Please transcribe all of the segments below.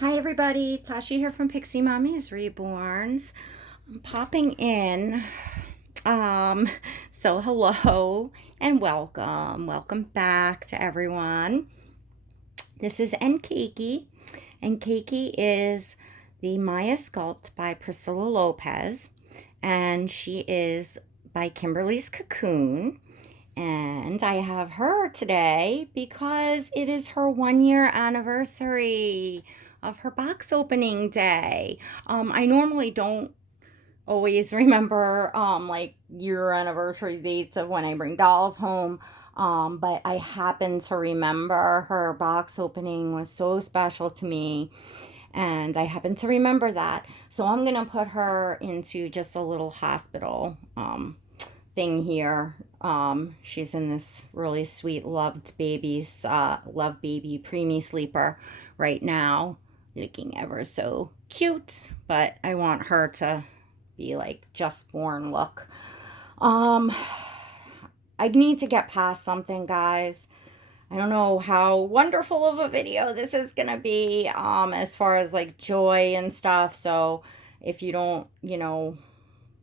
Hi everybody, Tasha here from Pixie Mommy's Reborns. I'm popping in. Um, so hello and welcome. Welcome back to everyone. This is Nkiki. Nkiki is the Maya sculpt by Priscilla Lopez, and she is by Kimberly's Cocoon. And I have her today because it is her 1 year anniversary of her box opening day. I normally don't always remember like year anniversary dates of when I bring dolls home. But I happen to remember her box opening was so special to me, and I happen to remember that. So I'm gonna put her into just a little hospital thing here. She's in this really sweet loved baby's love baby preemie sleeper right now, looking ever so cute. But I want her to be like just born look. Um, I need to get past something, guys. I don't know how wonderful of a video this is gonna be, as far as like joy and stuff. So if you don't,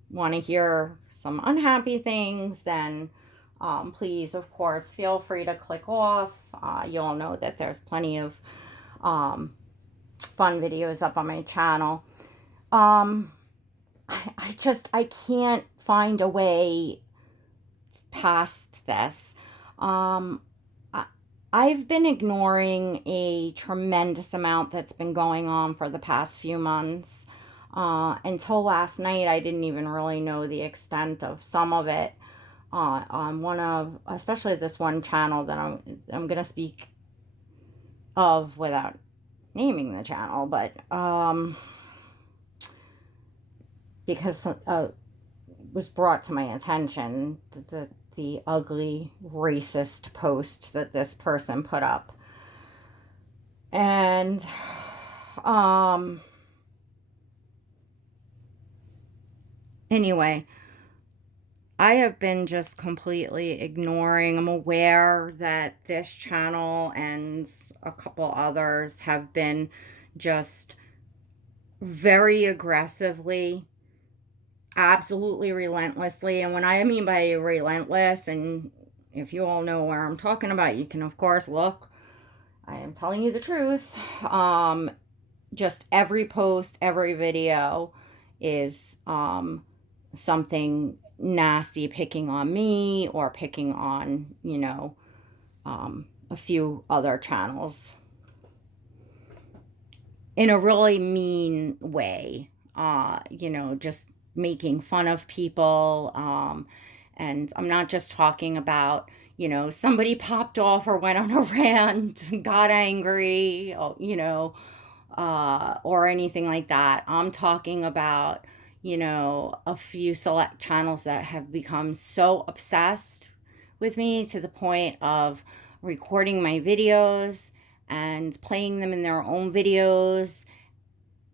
want to hear some unhappy things, then please, of course, feel free to click off. You'll know that there's plenty of fun videos up on my channel. Um, I can't find a way past this. Um, I've been ignoring a tremendous amount that's been going on for the past few months. Until last night, I didn't even really know the extent of some of it. On one of, especially this one channel that I'm gonna speak of without naming the channel, but because was brought to my attention the ugly racist post that this person put up. And anyway, I have been just completely ignoring. I'm aware that this channel and a couple others have been just very aggressively, absolutely relentlessly. And when I mean by relentless, and if you all know where I'm talking about, you can of course look. I am telling you the truth. Just every post, every video is something nasty, picking on me or picking on, a few other channels in a really mean way. Just making fun of people. And I'm not just talking about, somebody popped off or went on a rant, got angry, or anything like that. I'm talking about, a few select channels that have become so obsessed with me to the point of recording my videos and playing them in their own videos,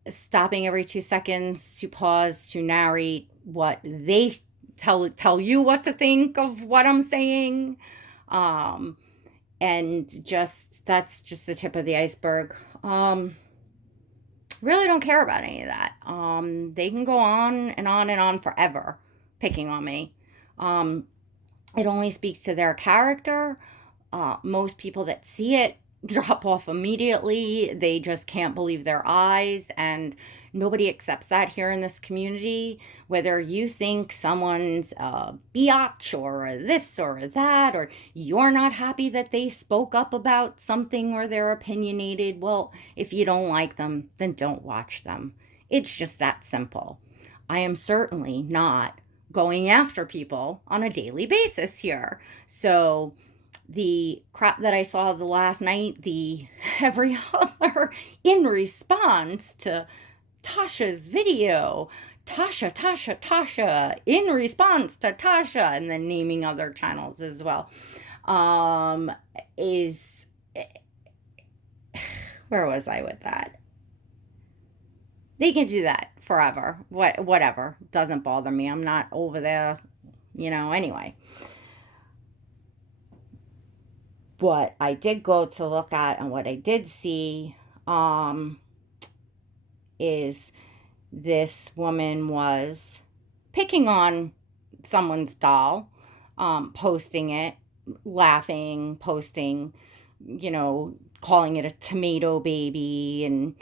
stopping every 2 seconds to pause to narrate what they tell you what to think of what I'm saying. And just that's just the tip of the iceberg. Really don't care about any of that. They can go on and on and on forever picking on me. It only speaks to their character. Most people that see it drop off immediately. They just can't believe their eyes, and nobody accepts that here in this community. Whether you think someone's a biatch or this or that, or you're not happy that they spoke up about something or they're opinionated, well, if you don't like them, then don't watch them. It's just that simple. I am certainly not going after people on a daily basis here. So the crap that I saw the last night, the every other in response to Tasha's video, Tasha, in response to Tasha, and then naming other channels as well, is, where was I with that? They can do that forever. Whatever. Doesn't bother me. I'm not over there, anyway. What I did go to look at and what I did see, is this woman was picking on someone's doll, posting it, laughing, posting, calling it a tomato baby, and,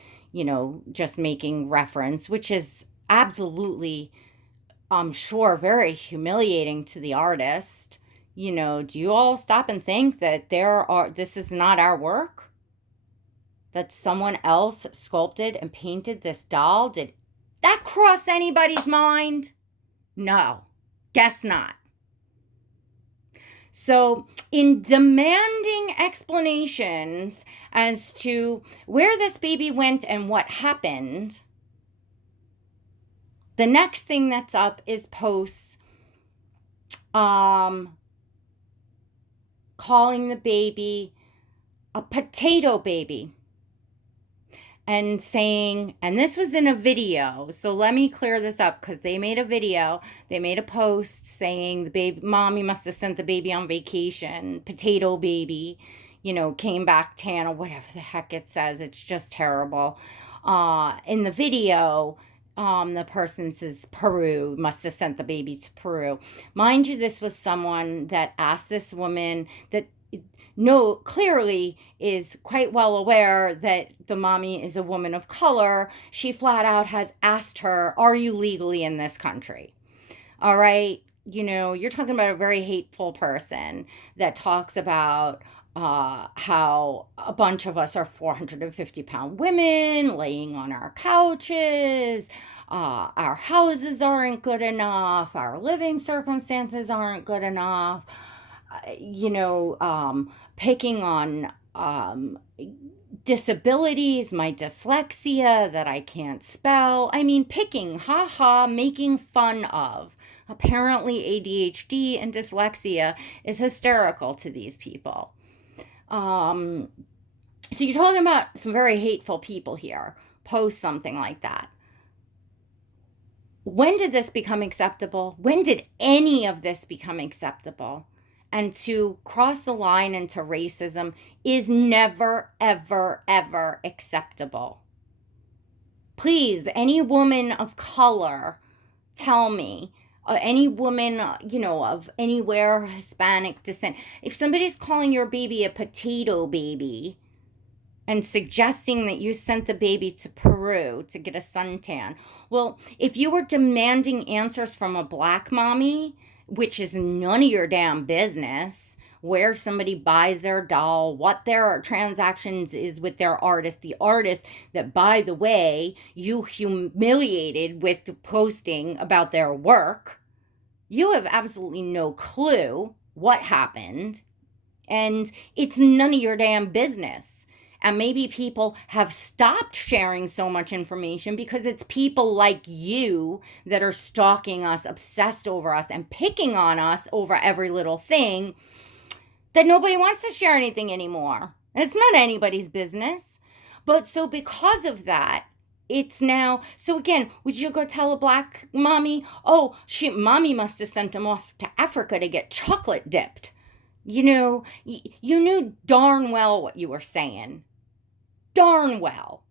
just making reference, which is absolutely, I'm sure, very humiliating to the artist. Do you all stop and think that this is not our work? That someone else sculpted and painted this doll? Did that cross anybody's mind? No, guess not. So, in demanding explanations as to where this baby went and what happened, the next thing that's up is posts calling the baby a potato baby. And saying, and this was in a video, so let me clear this up, because they made a post saying the baby, mommy must have sent the baby on vacation, potato baby, came back tan, or whatever the heck it says. It's just terrible. In the video, the person says Peru, must have sent the baby to Peru. Mind you, this was someone that asked this woman that clearly is quite well aware that the mommy is a woman of color. She flat out has asked her, are you legally in this country? All right. You're talking about a very hateful person that talks about how a bunch of us are 450-pound women laying on our couches. Our houses aren't good enough. Our living circumstances aren't good enough. Picking on disabilities, my dyslexia that I can't spell. I mean, picking, making fun of. Apparently ADHD and dyslexia is hysterical to these people. So you're talking about some very hateful people here. Post something like that. When did this become acceptable? When did any of this become acceptable? And to cross the line into racism is never, ever, ever acceptable. Please, any woman of color, tell me, any woman, of anywhere Hispanic descent, if somebody's calling your baby a potato baby and suggesting that you sent the baby to Peru to get a suntan, well, if you were demanding answers from a black mommy, which is none of your damn business, where somebody buys their doll, what their transactions is with their artist, the artist that, by the way, you humiliated with posting about their work, you have absolutely no clue what happened, and it's none of your damn business. And maybe people have stopped sharing so much information because it's people like you that are stalking us, obsessed over us, and picking on us over every little thing, that nobody wants to share anything anymore. It's not anybody's business. But so because of that, it's now, so again, would you go tell a black mommy, oh, mommy must have sent him off to Africa to get chocolate dipped. You knew darn well what you were saying. Darn well.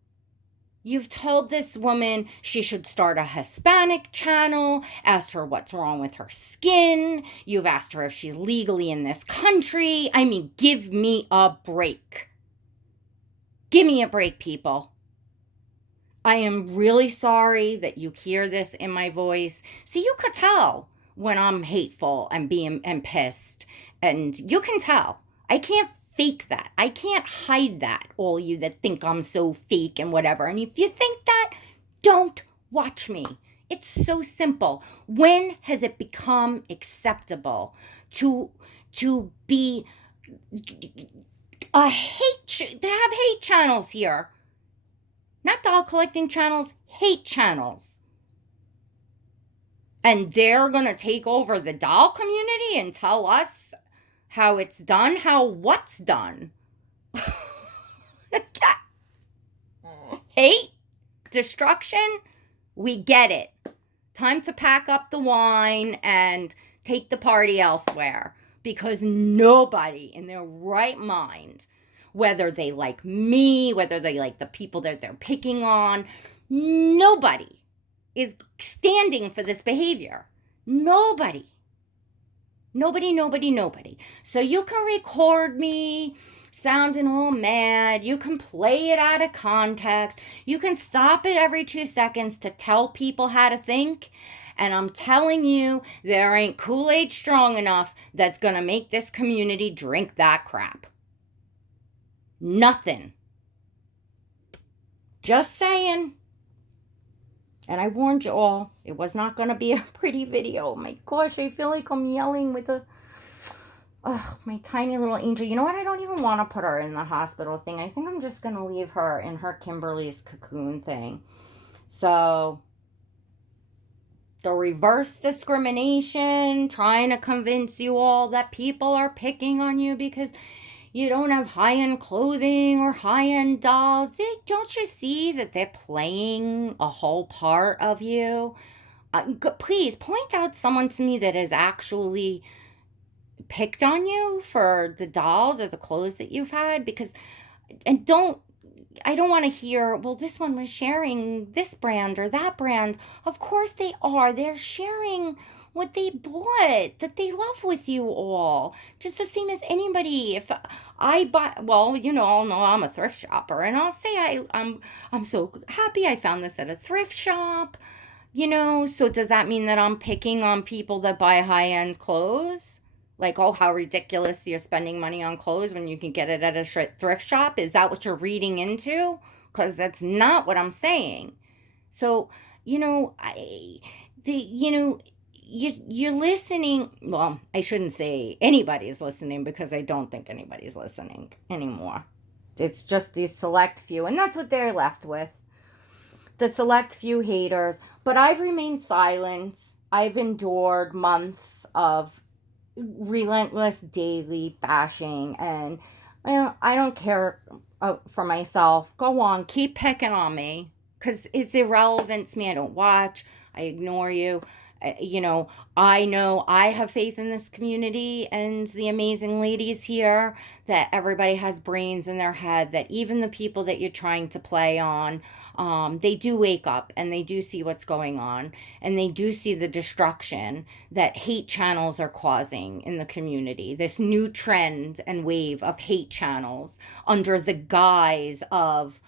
You've told this woman she should start a Hispanic channel, asked her what's wrong with her skin. You've asked her if she's legally in this country. I mean, give me a break. Give me a break, people. I am really sorry that you hear this in my voice. See, you could tell when I'm hateful and pissed. And you can tell. I can't fake that. I can't hide that, all you that think I'm so fake and whatever. And if you think that, don't watch me. It's so simple. When has it become acceptable to be to have hate channels here? Not doll collecting channels, hate channels. And they're going to take over the doll community and tell us how it's done, what's done. Hate, destruction, we get it. Time to pack up the wine and take the party elsewhere, because nobody in their right mind, whether they like me, whether they like the people that they're picking on, Nobody is standing for this behavior. Nobody. Nobody. So you can record me sounding all mad. You can play it out of context. You can stop it every 2 seconds to tell people how to think. And I'm telling you, there ain't Kool-Aid strong enough that's going to make this community drink that crap. Nothing. Just saying. And I warned you all, it was not going to be a pretty video. Oh my gosh, I feel like I'm yelling with my tiny little angel. You know what? I don't even want to put her in the hospital thing. I think I'm just going to leave her in her Kimberly's cocoon thing. So, the reverse discrimination, trying to convince you all that people are picking on you because you don't have high-end clothing or high-end dolls. Don't you see that they're playing a whole part of you? Please point out someone to me that has actually picked on you for the dolls or the clothes that you've had. I don't want to hear, well, this one was sharing this brand or that brand. Of course they are. They're sharing what they bought that they love with you all. Just the same as anybody. If I buy, well, you know, I'll know I'm a thrift shopper, and I'll say I'm so happy I found this at a thrift shop. You know, so does that mean that I'm picking on people that buy high-end clothes? Like, oh, how ridiculous you're spending money on clothes when you can get it at a thrift shop? Is that what you're reading into? Because that's not what I'm saying. So, you know, you're listening. Well, I shouldn't say anybody's listening because I don't think anybody's listening anymore. It's just these select few, and that's what they're left with. The select few haters. But I've remained silent. I've endured months of relentless daily bashing, and I don't care for myself. Go on, keep picking on me because it's irrelevant to me. I don't watch. I ignore you. You know I have faith in this community and the amazing ladies here, that everybody has brains in their head, that even the people that you're trying to play on, they do wake up and they do see what's going on, and they do see the destruction that hate channels are causing in the community. This new trend and wave of hate channels under the guise of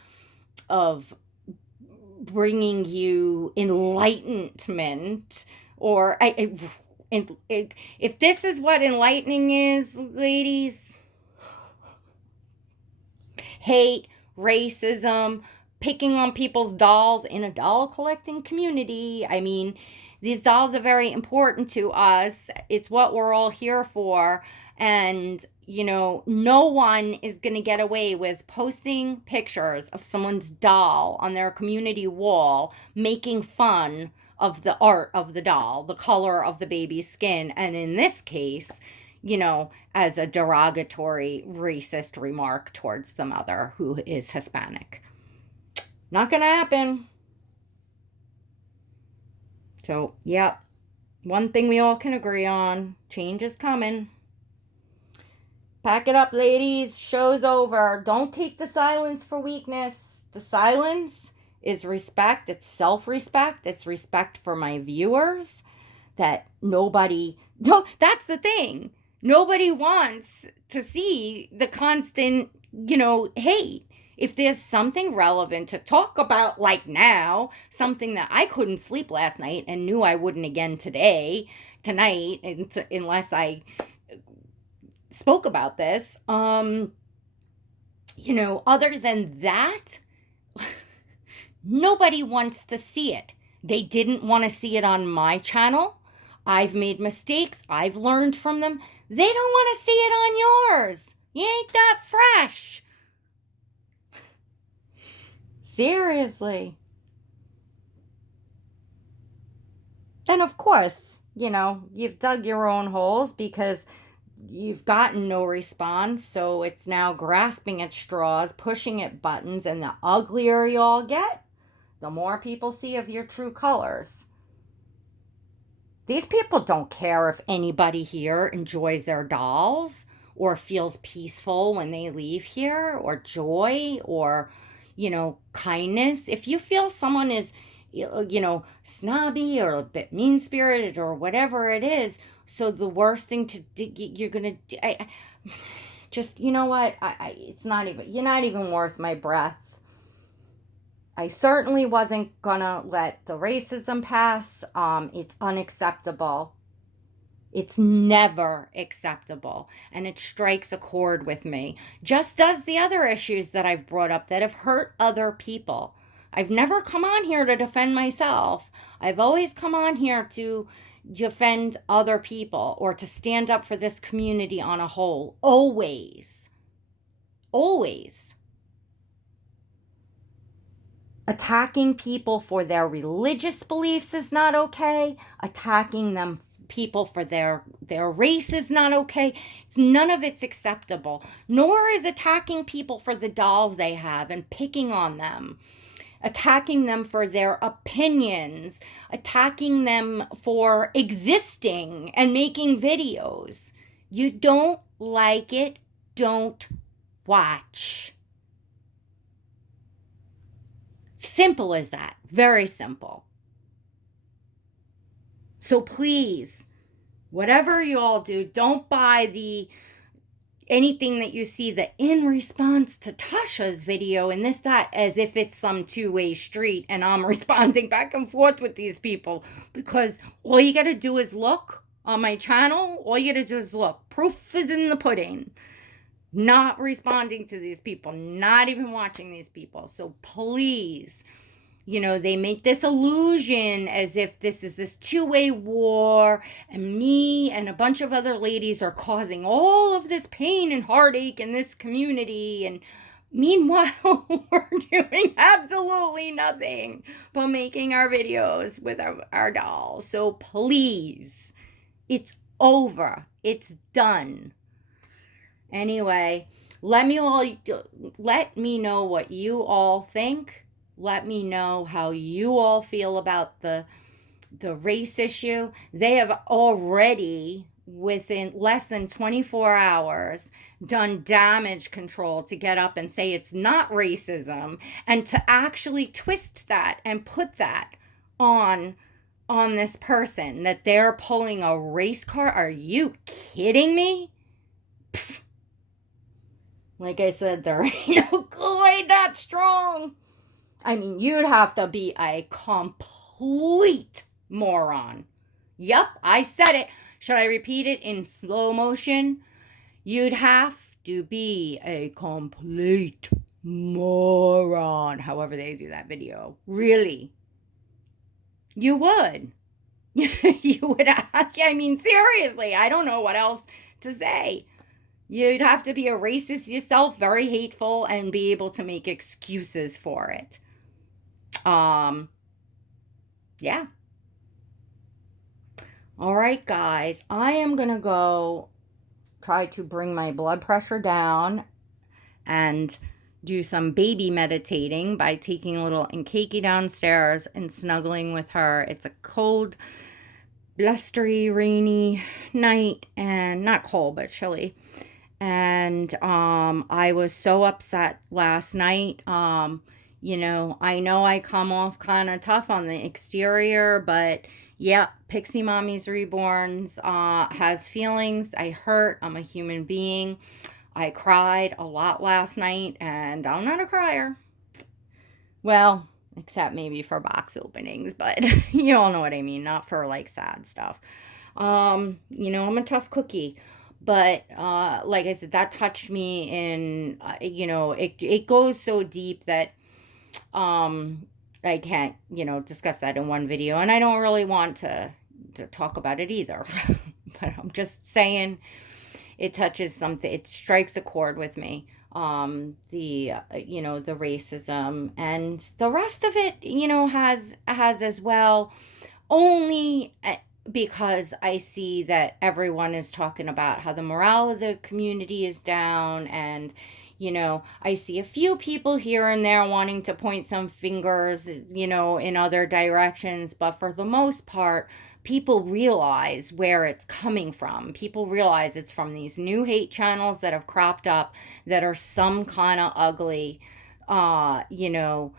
bringing you enlightenment. Or if this is what enlightening is, ladies, hate, racism, picking on people's dolls in a doll collecting community. I mean, these dolls are very important to us. It's what we're all here for. And, you know, no one is going to get away with posting pictures of someone's doll on their community wall, making fun of the art of the doll, the color of the baby's skin, and in this case, you know, as a derogatory, racist remark towards the mother who is Hispanic. Not gonna happen. So, yeah, one thing we all can agree on, change is coming. Pack it up, ladies. Show's over. Don't take the silence for weakness. The silence is respect. It's self-respect. It's respect for my viewers. That's the thing. Nobody wants to see the constant, hate. If there's something relevant to talk about, like now, something that I couldn't sleep last night and knew I wouldn't again tonight, unless I spoke about this, other than that, nobody wants to see it. They didn't want to see it on my channel. I've made mistakes. I've learned from them. They don't want to see it on yours. You ain't that fresh. Seriously. And of course, you've dug your own holes because you've gotten no response. So it's now grasping at straws, pushing at buttons, and the uglier you all get, the more people see of your true colors. These people don't care if anybody here enjoys their dolls or feels peaceful when they leave here, or joy, or, kindness. If you feel someone is, snobby or a bit mean-spirited or whatever it is, so the worst thing to do, you're going to, just, you know what? It's not even, you're not even worth my breath. I certainly wasn't gonna let the racism pass. It's unacceptable. It's never acceptable. And it strikes a chord with me. Just as the other issues that I've brought up that have hurt other people. I've never come on here to defend myself. I've always come on here to defend other people or to stand up for this community on a whole. Always. Always. Attacking people for their religious beliefs is not okay. Attacking people for their race is not okay. None of it's acceptable. Nor is attacking people for the dolls they have and picking on them. Attacking them for their opinions. Attacking them for existing and making videos. You don't like it, don't watch. Simple as that. Very simple. So please, whatever you all do, don't buy anything that you see that in response to Tasha's video and this, that, as if it's some two-way street and I'm responding back and forth with these people. Because all you got to do is look on my channel. All you got to do is look. Proof is in the pudding. Not responding to these people, not even watching these people. So please, they make this illusion as if this is this two-way war and me and a bunch of other ladies are causing all of this pain and heartache in this community. And meanwhile, we're doing absolutely nothing but making our videos with our dolls. So please, it's over. It's done. Anyway, let me know what you all think. Let me know how you all feel about the race issue. They have already, within less than 24 hours, done damage control to get up and say it's not racism and to actually twist that and put that on this person, that they're pulling a race card. Are you kidding me? Pfft. Like I said, there ain't no Kool-Aid that strong. I mean, you'd have to be a complete moron. Yep, I said it. Should I repeat it in slow motion? You'd have to be a complete moron. However they do that video. Really. You would. You would. I mean, seriously, I don't know what else to say. You'd have to be a racist yourself, very hateful, and be able to make excuses for it. Yeah. All right, guys. I am going to go try to bring my blood pressure down and do some baby meditating by taking little Nkeki downstairs and snuggling with her. It's a cold, blustery, rainy night, and not cold, but chilly. And I was so upset last night. I know I come off kind of tough on the exterior, but yeah, Pixie Mommy's Reborns has feelings. I hurt. I'm a human being. I cried a lot last night, and I'm not a crier. Well, except maybe for box openings, but you all know what I mean. Not for like sad stuff. I'm a tough cookie. But like I said, that touched me in, it goes so deep that I can't, discuss that in one video. And I don't really want to talk about it either. But I'm just saying it touches something. It strikes a chord with me. The racism. And the rest of it, has as well. Only because I see that everyone is talking about how the morale of the community is down, and I see a few people here and there wanting to point some fingers, in other directions, but for the most part, people realize where it's coming from. People realize it's from these new hate channels that have cropped up that are some kind of ugly, you know,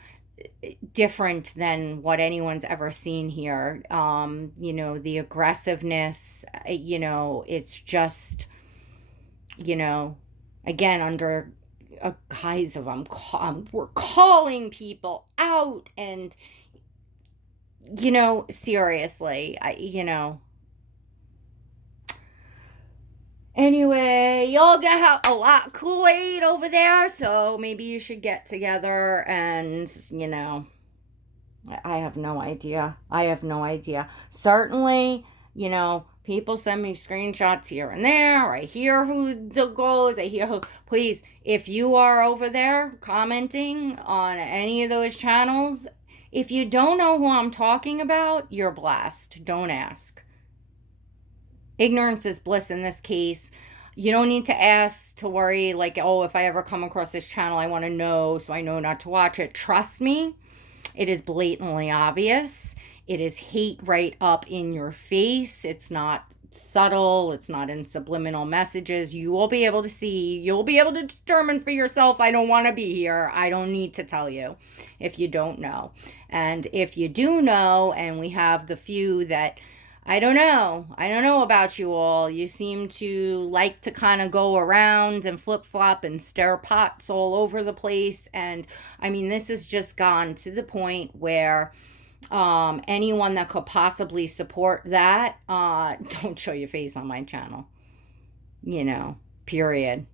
different than what anyone's ever seen here. You know, the aggressiveness, you know, it's just, you know, again, under a guise of we're calling people out, and, you know, seriously, you know, anyway, y'all gonna have a lot of Kool-Aid over there, so maybe you should get together and, you know, I have no idea. I have no idea. Certainly, you know, people send me screenshots here and there. I hear who the goes. I hear who. Please, if you are over there commenting on any of those channels, if you don't know who I'm talking about, you're blessed. Don't ask. Ignorance is bliss in this case. You don't need to ask to worry, like, oh, if I ever come across this channel, I want to know so I know not to watch it. Trust me, it is blatantly obvious. It is hate right up in your face. It's not subtle. It's not in subliminal messages. You will be able to see. You'll be able to determine for yourself, I don't want to be here. I don't need to tell you if you don't know. And if you do know, and we have the few that, I don't know about you all. You seem to like to kind of go around and flip-flop and stir pots all over the place. And I mean, this has just gone to the point where anyone that could possibly support that, don't show your face on my channel. You know, period.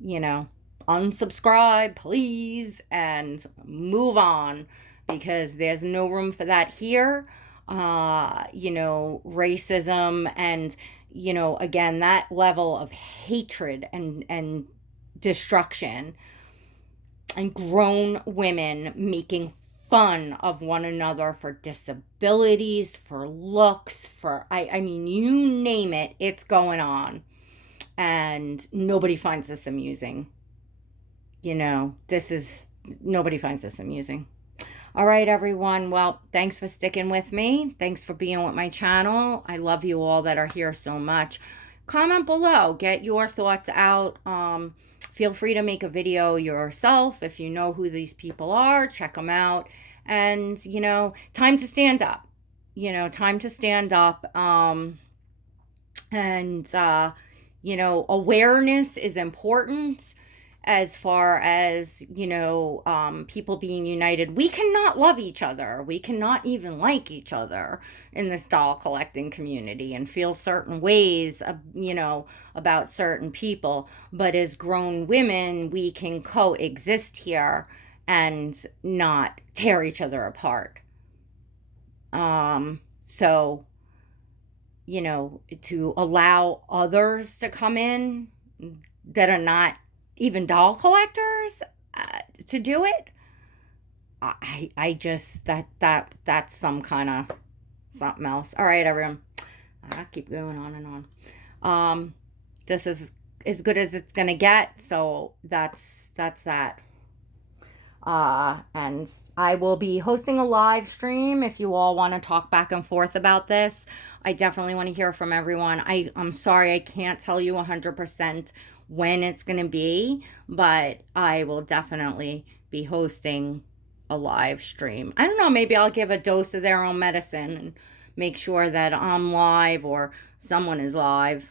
You know, unsubscribe, please, and move on, because there's no room for that here. You know, racism and, you know, again, that level of hatred and destruction, and grown women making fun of one another for disabilities, for looks, for, I mean, you name it, it's going on. And nobody finds this amusing. You know, nobody finds this amusing. All right, everyone. Well, thanks for sticking with me. Thanks for being with my channel. I love you all that are here so much. Comment below. Get your thoughts out. Feel free to make a video yourself. If you know who these people are, check them out. And, you know, time to stand up. You know, time to stand up. You know, awareness is important. As far as, you know, people being united. We cannot love each other. We cannot even like each other in this doll collecting community and feel certain ways, you know, about certain people. But as grown women, we can coexist here and not tear each other apart. So, you know, to allow others to come in that are not even doll collectors to do it, I just, that's some kind of something else. All right, everyone, I keep going on and on. This is as good as it's gonna get, so that's that. And I will be hosting a live stream if you all want to talk back and forth about this. I definitely want to hear from everyone. I'm sorry I can't tell you 100% when it's going to be, but I will definitely be hosting a live stream. I don't know, maybe I'll give a dose of their own medicine and make sure that I'm live or someone is live,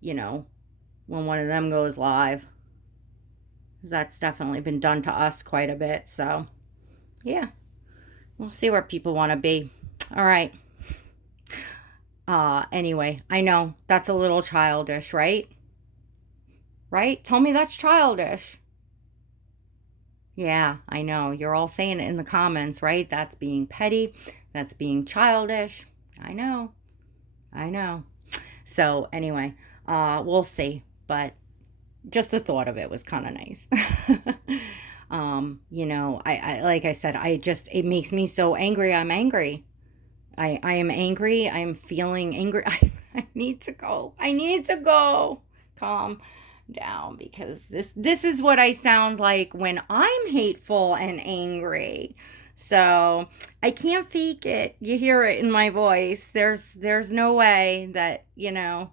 you know, when one of them goes live. That's definitely been done to us quite a bit. So, yeah, we'll see where people want to be. All right. Anyway, I know that's a little childish, right? Right? Tell me that's childish. Yeah, I know. You're all saying it in the comments, right? That's being petty. That's being childish. I know. So, anyway, we'll see. But just the thought of it was kind of nice. You know, I like I said, it makes me so angry. I'm angry. I am angry. I am feeling angry. I need to go. Calm down, because this is what I sound like when I'm hateful and angry. So I can't fake it. You hear it in my voice. There's no way that, you know,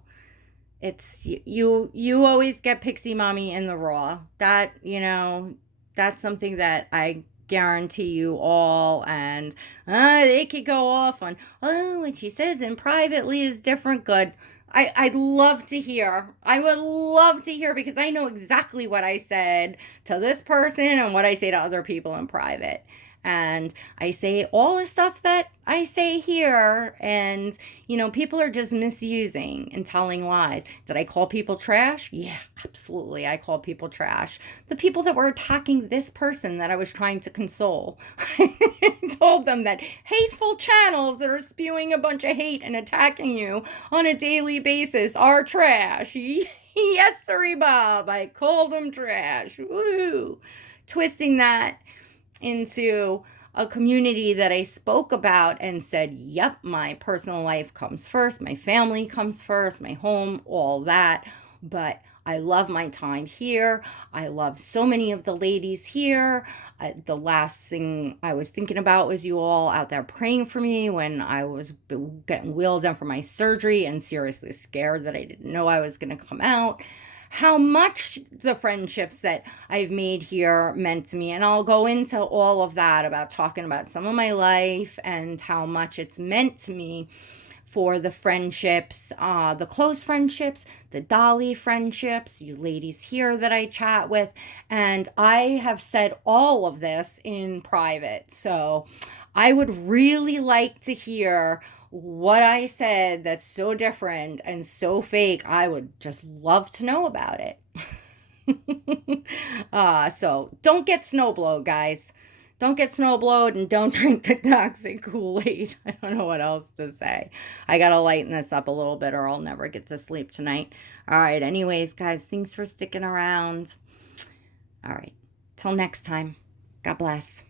it's you always get Pixie Mommy in the raw. That, you know, That's something that I guarantee you all. And they could go off on, oh, what she says in privately is different. Good. I'd love to hear. I would love to hear, because I know exactly what I said to this person and what I say to other people in private. And I say all the stuff that I say here, and people are just misusing and telling lies. Did I call people trash? Yeah, absolutely. I called people trash. The people that were attacking this person that I was trying to console, I told them that hateful channels that are spewing a bunch of hate and attacking you on a daily basis are trash. Yes, sirree, Bob. I called them trash. Woo! Twisting that into a community that I spoke about and said, yep, my personal life comes first, my family comes first, my home, all that. But I love my time here. I love so many of the ladies here. The last thing I was thinking about was you all out there praying for me when I was getting wheeled in for my surgery and seriously scared that I didn't know I was going to come out. How much the friendships that I've made here meant to me. And I'll go into all of that, about talking about some of my life and how much it's meant to me for the friendships, the close friendships, the Dolly friendships, you ladies here that I chat with. And I have said all of this in private. So I would really like to hear what I said that's so different and so fake. I would just love to know about it. So don't get snowblowed, guys. Don't get snowblowed, and don't drink the toxic Kool-Aid. I don't know what else to say. I got to lighten this up a little bit or I'll never get to sleep tonight. All right. Anyways, guys, thanks for sticking around. All right. Till next time. God bless.